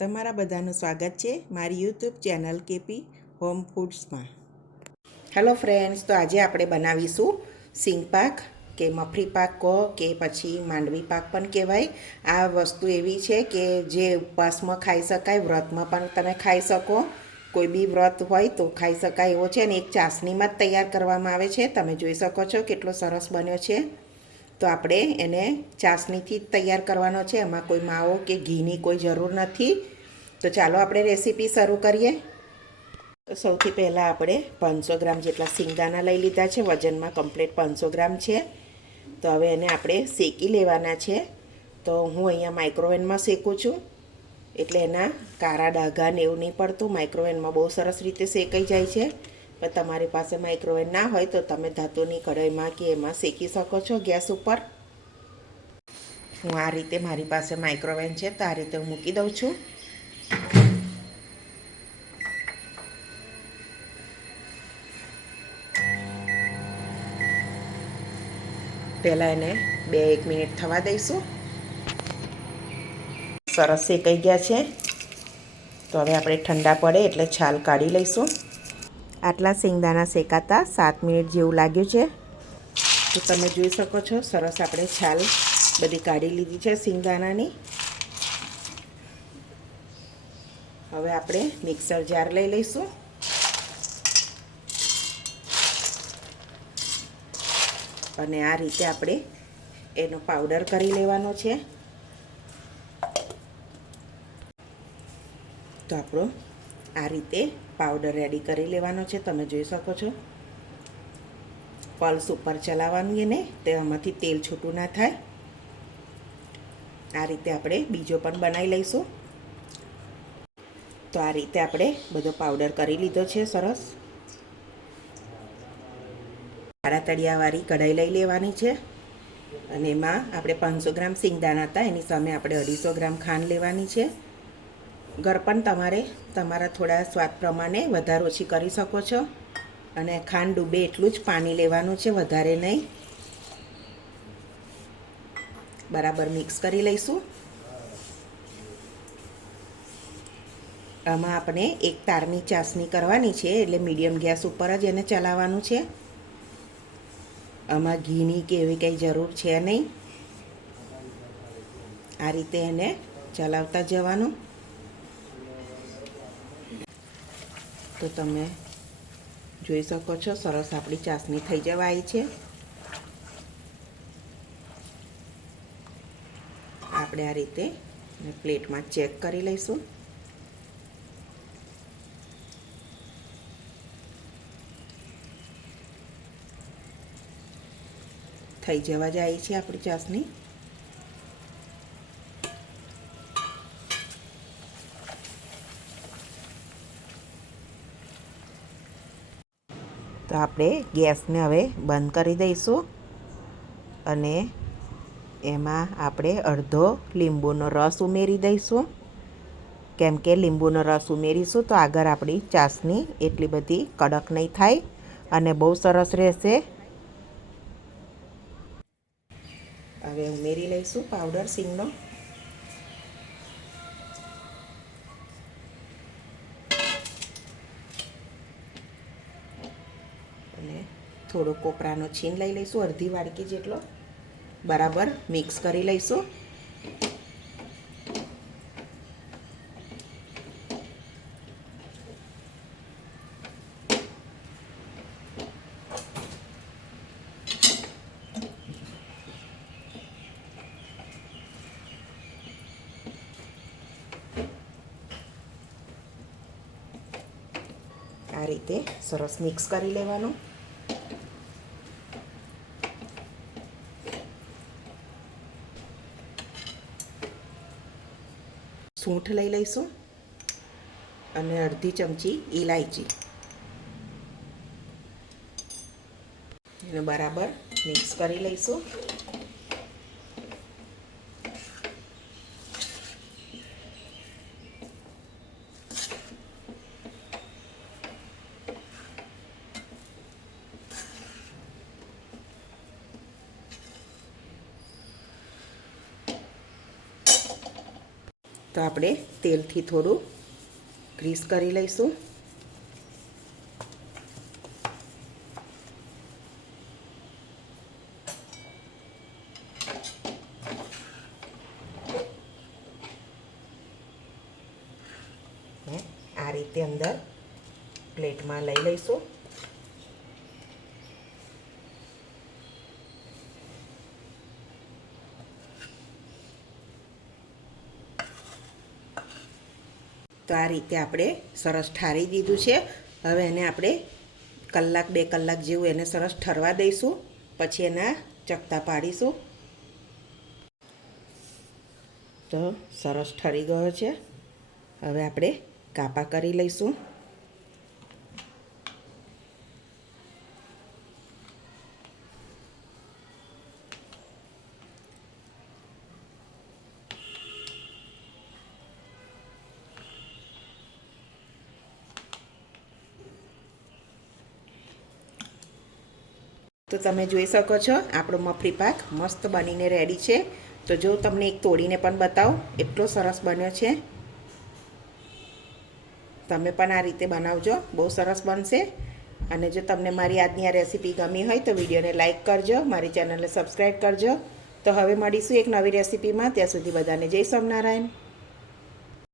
તમારા બધાનું સ્વાગત છે મારી યુટ્યુબ ચેનલ કેપી હોમ ફૂડ્સમાં. હેલો ફ્રેન્ડ્સ, તો આજે આપણે બનાવીશું સિંગ પાક કે મફરી પાક કહો કે પછી માંડવી પાક પણ કહેવાય. આ વસ્તુ એવી છે કે જે ઉપવાસમાં ખાઈ શકાય, વ્રતમાં પણ તમે ખાઈ શકો. કોઈ બી વ્રત હોય તો ખાઈ શકાય એવો છે, અને એક ચાસણીમાં જ તૈયાર કરવામાં આવે છે. તમે જોઈ શકો છો કેટલો સરસ બન્યો છે. તો આપણે એને ચાસણીથી જ તૈયાર કરવાનો છે, એમાં કોઈ માવો કે ઘીની કોઈ જરૂર નથી. તો ચાલો આપણે રેસીપી શરૂ કરીએ. તો સૌથી પહેલાં આપણે 500 ગ્રામ જેટલા સિંગદાણા લઈ લીધા છે. વજનમાં કમ્પ્લીટ 500 ગ્રામ છે. તો હવે એને આપણે શેકી લેવાના છે. તો હું અહીંયા માઇક્રોવેવમાં શેકું છું, એટલે એના કાળા ડાઘા ને એવું નહીં પડતું. માઇક્રોવેવમાં બહુ સરસ રીતે શેકાઈ જાય છે. પણ તમારી પાસે માઇક્રોવેવ ના હોય તો તમે ધાતુની કઢાઈમાં કે એમાં શેકી શકો છો ગેસ ઉપર. હું આ રીતે, મારી પાસે માઇક્રોવેવ છે તો આ રીતે હું મૂકી દઉં છું. પહેલાં એને 2-1 મિનિટ થવા દઈશું. સરસ શેકાઈ ગયા છે. તો હવે આપણે ઠંડા પડે એટલે છાલ કાઢી લઈશું. આટલા સિંગદાણા શેકાતા 7 મિનિટ જેવું લાગ્યું છે. તો તમે જોઈ શકો છો સરસ આપણે છાલ બધી કાઢી લીધી છે સિંગદાણાની. હવે આપણે મિક્સર જાર લઈ લઈશું. અને આ રીતે આપણે એનો પાવડર કરી લેવાનો છે. તો આપણો આ રીતે પાવડર રેડી કરી લેવાનો છે. તમે જોઈ શકો છો પલ્સ ઉપર ચલાવવાનું એને, તેમાંથી તેલ છૂટું ના થાય. આ રીતે આપણે બીજો પણ બનાવી લઈશું. તો આ રીતે આપણે બધો પાવડર કરી લીધો છે સરસ. આડા તળિયાવાળી કઢાઈ લઈ લેવાની છે, અને એમાં આપણે 500 ગ્રામ સિંગદાણા હતા, એની સામે આપણે 250 ગ્રામ ખાંડ લેવાની છે. ગળપણ તમારે તમારા થોડા સ્વાદ પ્રમાણે વધારે ઓછી કરી શકો છો. અને ખાંડ ડૂબે એટલું જ પાણી લેવાનું છે, વધારે નહીં. બરાબર મિક્સ કરી લઈશું. આમાં આપણે એક તારની ચાસણી કરવાની છે, એટલે મીડિયમ ગેસ ઉપર જ એને ચલાવવાનું છે. આમાં ઘીની કે એવી કંઈ જરૂર છે નહીં. આ રીતે એને ચલાવતા જવાનું. તો તમે જોઈ શકો છો સરસ આપણી ચાસણી થઈ જવા આવી છે. આપણે આ રીતે પ્લેટમાં ચેક કરી લઈશું. થઈ જવા જાય છે આપણી ચાસણી. તો આપણે ગેસને હવે બંધ કરી દઈશું, અને એમાં આપણે અડધો લીંબુનો રસ ઉમેરી દઈશું. કેમ કે લીંબુનો રસ ઉમેરીશું તો આગળ આપણી ચાસણી એટલી બધી કડક નહીં થાય અને બહુ સરસ રહેશે. હવે ઉમેરી લઈશું પાવડર સિંગનો. અને થોડો કોપરાનો છીણ લઈ લઈશું, અડધી વાડકી જેટલો. બરાબર મિક્સ કરી લઈશું. આ રીતે સરસ મિક્સ કરી લેવાનું. સૂંઠ લઈ લઈશું, અને અડધી ચમચી ઇલાયચી. એને બરાબર મિક્સ કરી લઈશું. તો આપણે તેલથી થોડું ગ્રીસ કરી લઈશું. આ રીતે અંદર પ્લેટમાં લઈ લઈશું. તો આ રીતે આપણે સરસ ઠારી દીધું છે. હવે એને આપણે કલાક 2 કલાક જેવું એને સરસ ઠરવા દઈશું. પછી એના ચકતા પાડીશું. તો સરસ ઠરી ગયો છે. હવે આપણે કાપા કરી લઈશું. તો તમે જોઈ શકો છો આપણો મફરી પાક મસ્ત બનીને રેડી છે. તો જો તમને એક તોડીને પણ બતાવું, એટલો સરસ બન્યો છે. તમે પણ આ રીતે બનાવજો, બહુ સરસ બનશે. અને જો તમને મારી આજની આ રેસીપી ગમી હોય તો વિડીયોને લાઇક કરજો, મારી ચેનલને સબસ્ક્રાઈબ કરજો. તો હવે મળીશું એક નવી રેસીપીમાં. ત્યાં સુધી બધાને જય સ્વામિનારાયણ.